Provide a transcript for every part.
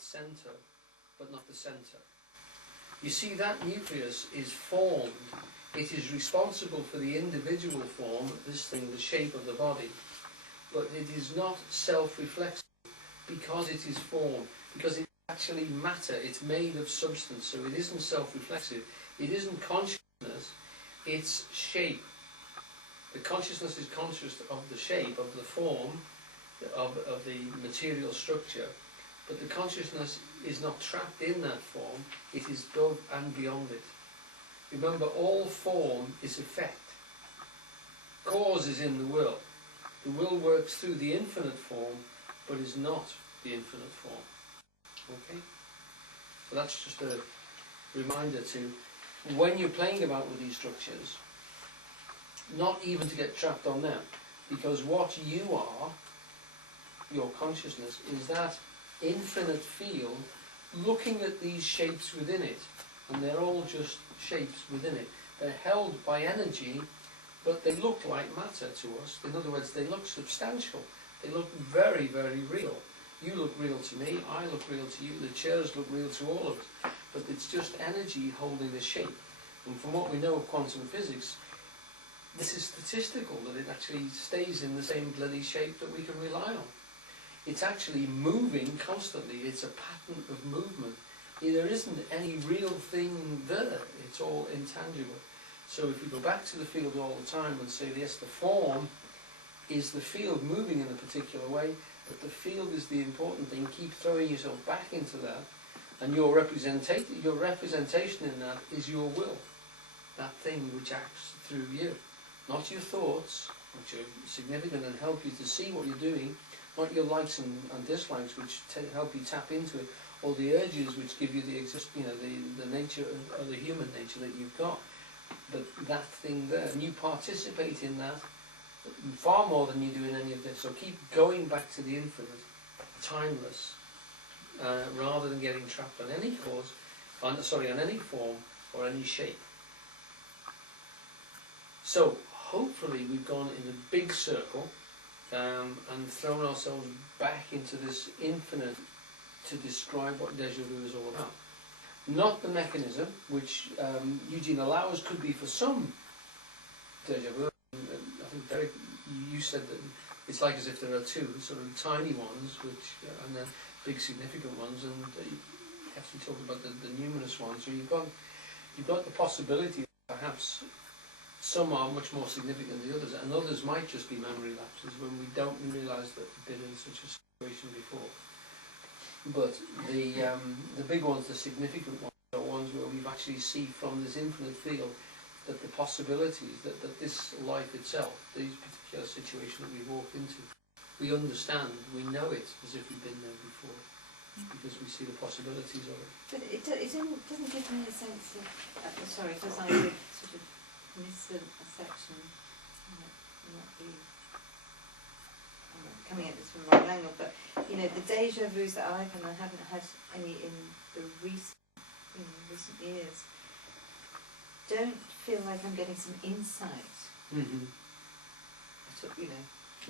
that centre, but not the centre. You see, that nucleus is formed. It is responsible for the individual form, this thing, the shape of the body, but it is not self-reflexive because it is formed, because it's actually matter, it's made of substance, so it isn't self-reflexive, it isn't consciousness, it's shape. The consciousness is conscious of the shape, of the form, of the material structure, but the consciousness is not trapped in that form, it is above and beyond it. Remember, all form is effect. Cause is in the will. The will works through the infinite form, but is not the infinite form. Okay? So that's just a reminder to, when you're playing about with these structures, not even to get trapped on them, because what you are, your consciousness, is that infinite field looking at these shapes within it, and they're all just shapes within it. They're held by energy, but they look like matter to us. In other words, they look substantial. They look very, very real. You look real to me, I look real to you, the chairs look real to all of us. But it's just energy holding the shape. And from what we know of quantum physics, this is statistical, that it actually stays in the same bloody shape that we can rely on. It's actually moving constantly. It's a pattern of movement. There isn't any real thing there. It's all intangible. So if you go back to the field all the time and say, yes, the form is the field moving in a particular way, but the field is the important thing, keep throwing yourself back into that, and your representation in that is your will, that thing which acts through you. Not your thoughts, which are significant and help you to see what you're doing, not your likes and dislikes, which help you tap into it, or the urges which give you the nature of the human nature that you've got. But that thing there, and you participate in that far more than you do in any of this. So keep going back to the infinite, timeless, rather than getting trapped on any cause, on any form or any shape. So hopefully we've gone in a big circle and thrown ourselves back into this infinite to describe what Deja Vu is all about. Not the mechanism, which Eugene allows could be for some Deja Vu. I think Derek, you said that it's like as if there are two sort of tiny ones, and then big significant ones, and you actually talked about the numerous ones. So you've got the possibility that perhaps some are much more significant than the others, and others might just be memory lapses when we don't realise that we've been in such a situation before. But the big ones, the significant ones, are ones where we've actually seen from this infinite field that the possibilities, that this life itself, these particular situations that we've walked into, we understand, we know it as if we've been there before, because we see the possibilities of it. But it doesn't give me a sense of, sorry, because I would sort of miss a section, I'm coming at this from the right angle, but the deja vus that I've had, and I haven't had any in the recent years, don't feel like I'm getting some insight. Mm-hmm.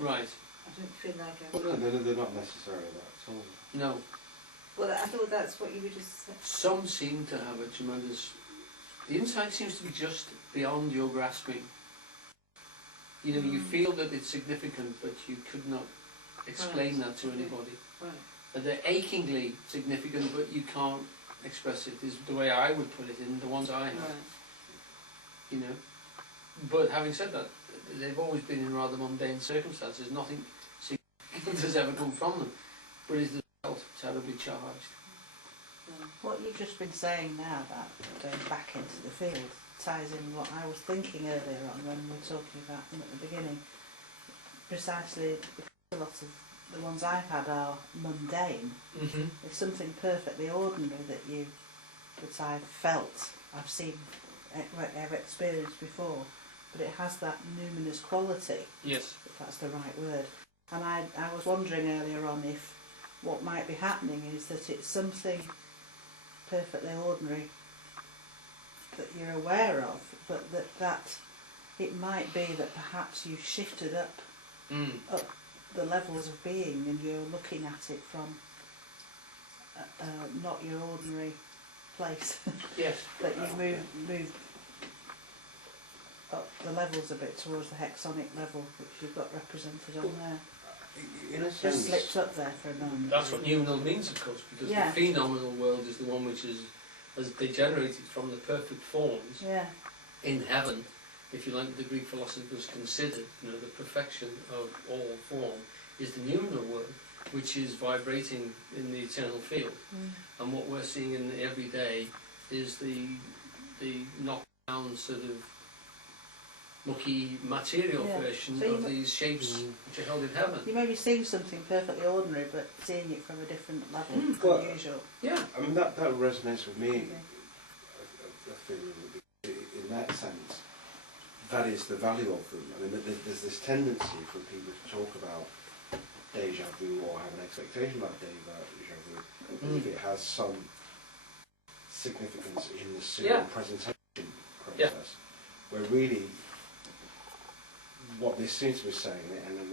Right. I don't feel like Well, no, they're not necessarily that at all. No. Well, I thought that's what you were just saying. Some seem to have a tremendous... The insight seems to be just beyond your grasping. You feel that it's significant, but you could not explain that to anybody. Right. And they're achingly significant, but you can't express it, is the way I would put it in the ones I have. Right. But having said that, they've always been in rather mundane circumstances. Nothing significant has ever come from them, but it has felt terribly charged. What you've just been saying now about going back into the field ties in what I was thinking earlier on when we were talking about them at the beginning. Precisely because a lot of the ones I've had are mundane. Mm-hmm. There's something perfectly ordinary that I've felt, I've seen, I've experienced before, but it has that numinous quality. Yes. If that's the right word. And I was wondering earlier on if what might be happening is that it's something perfectly ordinary that you're aware of, but that it might be that perhaps you've shifted up the levels of being and you're looking at it from not your ordinary place. Yes. That you move up the levels a bit towards the hexonic level, which you've got represented on there. In a Just sense, slipped up there for a moment. That's what noumenal means, of course, because Yeah. the phenomenal world is the one which has degenerated from the perfect forms Yeah. in heaven, if you like, the Greek philosophers considered, you know, the perfection of all form is the noumenal world, which is vibrating in the eternal field. And what we're seeing in the everyday is the knocked down sort of mucky material Yeah. version So you of mu- these shapes which are held in heaven. You may be seeing something perfectly ordinary, but seeing it from a different level Well, than usual. Yeah. I mean, that resonates with me. Okay. I feel in that sense, that is the value of them. I mean, there's this tendency for people to talk about deja vu or have an expectation about deja vu as if it has some significance in the serial presentation process, where really what this seems to be saying, and it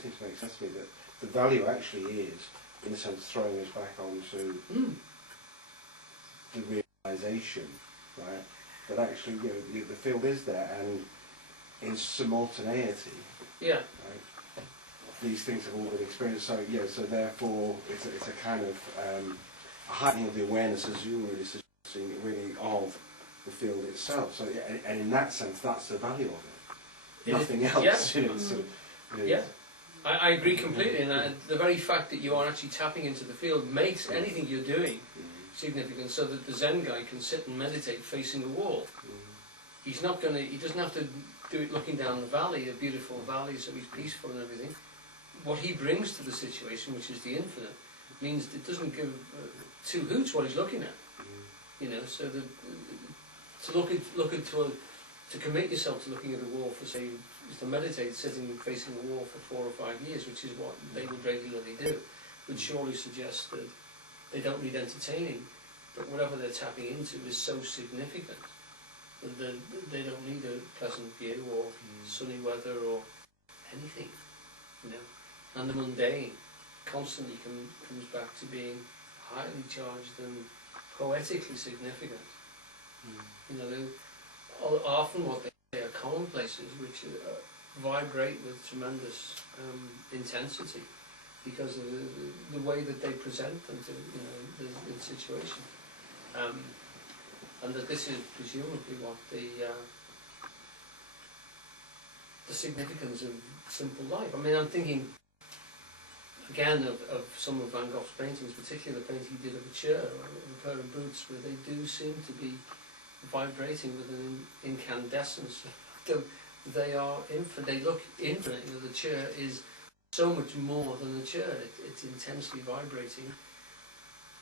seems to make sense to me, that the value actually is, in a sense, throwing us back onto the realisation, right, that actually, you know, the field is there, and in simultaneity, right, these things have all been experienced. So, so therefore, it's a kind of a heightening of the awareness, as you were really suggesting, really of the field itself. So, and in that sense, that's the value of it. Nothing else. Yeah. You know, sort of, you know, Yeah. I agree completely, and the very fact that you are actually tapping into the field makes anything you're doing significant, so that the Zen guy can sit and meditate facing a wall. He's not going to. He doesn't have to do it looking down the valley, a beautiful valley, so he's peaceful and everything. What he brings to the situation, which is the infinite, means it doesn't give two hoots what he's looking at. You know, so that to commit yourself to looking at a wall for, say, to meditate sitting facing a wall for 4 or 5 years, which is what they would regularly do, would surely suggest that they don't need entertaining, but whatever they're tapping into is so significant that they don't need a pleasant view or sunny weather or anything, you know. And the mundane constantly comes back to being highly charged and poetically significant. You know, often what they say are commonplaces which vibrate with tremendous intensity because of the way that they present them to, you know, the situation. And that this is presumably what the significance of simple life. I mean, I'm thinking again of some of Van Gogh's paintings, particularly the painting he did of a chair or of a pair of boots, where they do seem to be vibrating with an incandescence. They are infinite. They look infinite. You know, the chair is so much more than a chair. It's intensely vibrating.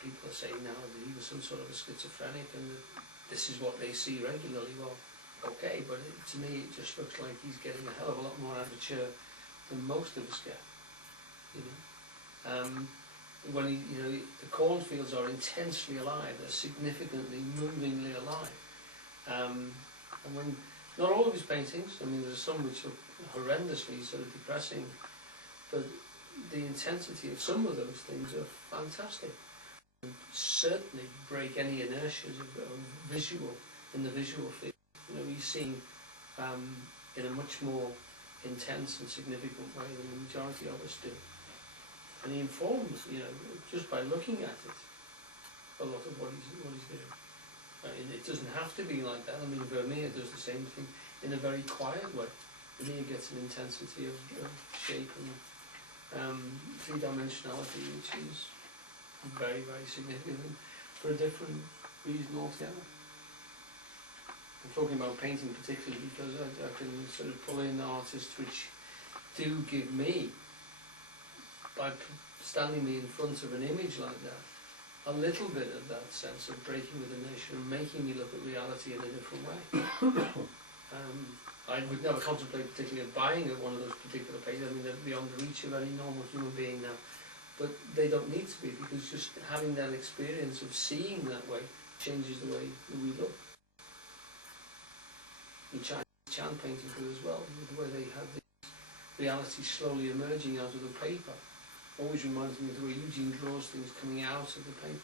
People are saying now that he was some sort of a schizophrenic and that this is what they see regularly. Well, okay, but to me it just looks like he's getting a hell of a lot more out of a chair than most of us get. You know, when you know, the cornfields are intensely alive. They're significantly, movingly alive. And when not all of his paintings, I mean, there's some which are horrendously sort of depressing, but the intensity of some of those things are fantastic. And certainly break any inertias of visual in the visual field. You know, he's seen in a much more intense and significant way than the majority of us do. And he informs, you know, just by looking at it, a lot of what he's doing. And it doesn't have to be like that. I mean, Vermeer does the same thing in a very quiet way. Vermeer gets an intensity of shape and three-dimensionality, which is very, very significant for a different reason altogether. I'm talking about painting particularly because I can sort of pull in artists which do give me, by standing me in front of an image like that, a little bit of that sense of breaking with the nation and making me look at reality in a different way. I would never contemplate particularly of buying one of those particular paintings. I mean, they're beyond the reach of any normal human being now. But they don't need to be, because just having that experience of seeing that way changes the way we look. The Chan painting did as well, with the way they had the reality slowly emerging out of the paper. always reminds me of the way Eugene draws things coming out of the paper.